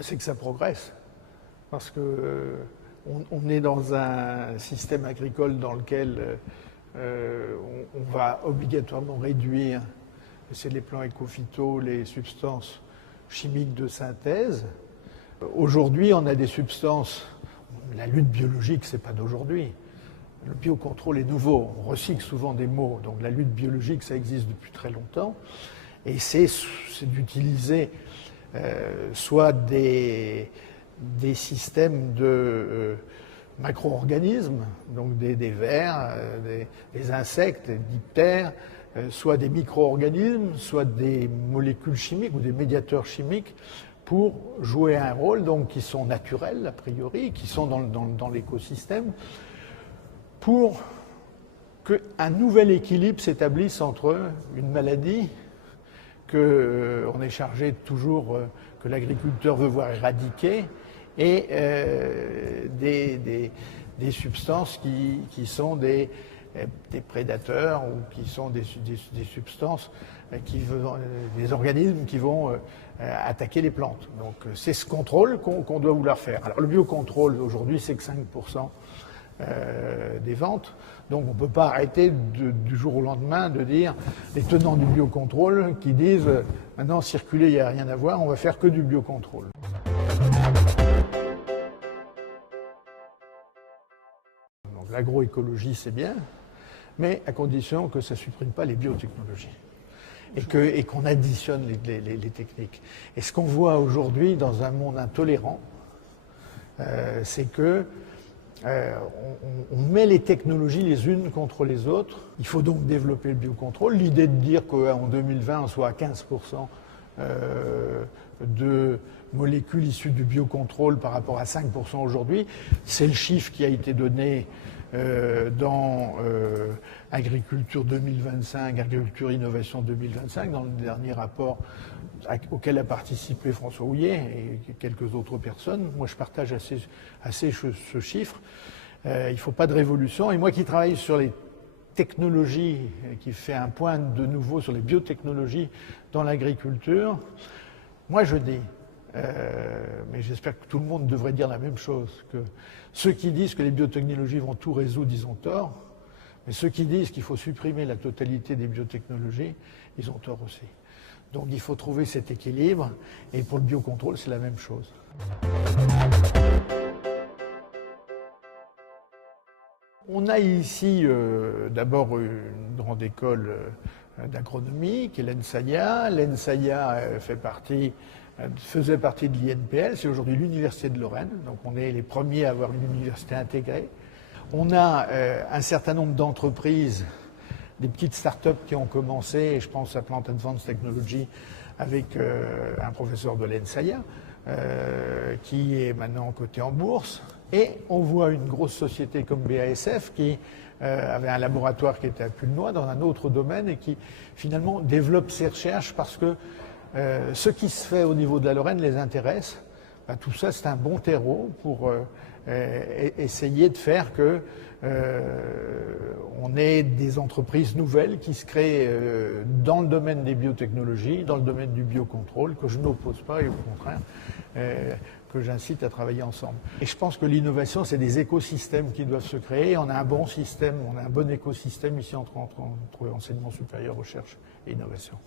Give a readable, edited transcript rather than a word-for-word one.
C'est que ça progresse, parce que on est dans un système agricole dans lequel on va obligatoirement réduire, c'est les plans éco-phyto, les substances chimiques de synthèse. Aujourd'hui, on a des substances, la lutte biologique, c'est pas d'aujourd'hui. Le biocontrôle est nouveau, on recycle souvent des mots, donc la lutte biologique, ça existe depuis très longtemps, et c'est d'utiliser soit des systèmes de macro-organismes, donc des vers, des insectes, des diptères, soit des micro-organismes, soit des molécules chimiques ou des médiateurs chimiques pour jouer un rôle, donc qui sont naturels a priori, qui sont dans l'écosystème, pour qu'un nouvel équilibre s'établisse entre une maladie qu'on est chargé toujours, que l'agriculteur veut voir éradiquer, et des substances qui sont des prédateurs ou qui sont des substances, des organismes qui vont attaquer les plantes. Donc c'est ce contrôle qu'on doit vouloir faire. Alors le biocontrôle aujourd'hui c'est que 5% des ventes. Donc on ne peut pas arrêter du jour au lendemain de dire les tenants du biocontrôle qui disent maintenant circuler, il n'y a rien à voir, on va faire que du biocontrôle. Donc l'agroécologie c'est bien, mais à condition que ça ne supprime pas les biotechnologies et qu'on additionne les techniques. Et ce qu'on voit aujourd'hui dans un monde intolérant, c'est que on met les technologies les unes contre les autres. Il faut donc développer le biocontrôle. L'idée de dire qu'en 2020, on soit à 15% de molécules issues du biocontrôle par rapport à 5% aujourd'hui, c'est le chiffre qui a été donné dans Agriculture 2025, Agriculture Innovation 2025, dans le dernier rapport auquel a participé François Houillet et quelques autres personnes. Moi, je partage assez ce chiffre. Il ne faut pas de révolution. Et moi qui travaille sur les technologies, qui fait un point de nouveau sur les biotechnologies dans l'agriculture, moi je dis, mais j'espère que tout le monde devrait dire la même chose, que ceux qui disent que les biotechnologies vont tout résoudre, ils ont tort, mais ceux qui disent qu'il faut supprimer la totalité des biotechnologies, ils ont tort aussi. Donc il faut trouver cet équilibre, et pour le biocontrôle, c'est la même chose. On a ici d'abord une grande école d'agronomie qui est l'ENSAIA. L'ENSAIA faisait partie de l'INPL, c'est aujourd'hui l'Université de Lorraine, donc on est les premiers à avoir une université intégrée. On a un certain nombre d'entreprises, des petites startups qui ont commencé, et je pense à Plant Advanced Technology avec un professeur de l'ENSAIA qui est maintenant coté en bourse. Et on voit une grosse société comme BASF qui avait un laboratoire qui était à Pulnoy dans un autre domaine et qui finalement développe ses recherches parce que ce qui se fait au niveau de la Lorraine les intéresse. Ben, tout ça, c'est un bon terreau pour essayer de faire que on ait des entreprises nouvelles qui se créent dans le domaine des biotechnologies, dans le domaine du biocontrôle, que je n'oppose pas et au contraire que j'incite à travailler ensemble. Et je pense que l'innovation, c'est des écosystèmes qui doivent se créer. On a un bon système, on a un bon écosystème ici entre enseignement supérieur, recherche et innovation.